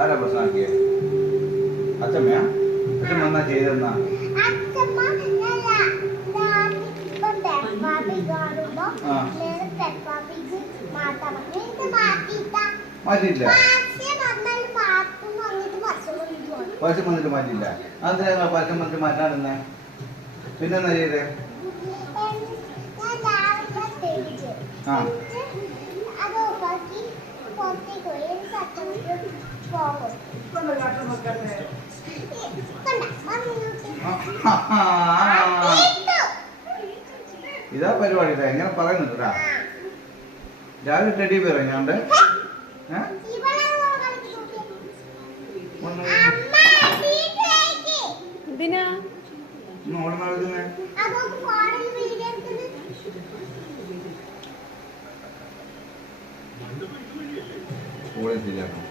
ആരാ പ്രശ്നമാക്കിയേ? അച്ഛമ്മയാ? അച്ഛമ്മ എന്നാ ചെയ്തെന്നാ? മാറ്റിയില്ല. പരസ്യം വന്നിട്ട് മാറ്റിയില്ല. അതെന്തിനാ പരസ്യം വന്നിട്ട് മാറ്റാണെന്നേ? പിന്നെന്നാ ചെയ്തേ? ആ ഇതാ പരിപാടി. എങ്ങനെ പറയുന്നുണ്ടാ? രാവിലെ ടെഡി ബിയർ ഞാണ്ട് ശരിയാക്കണം.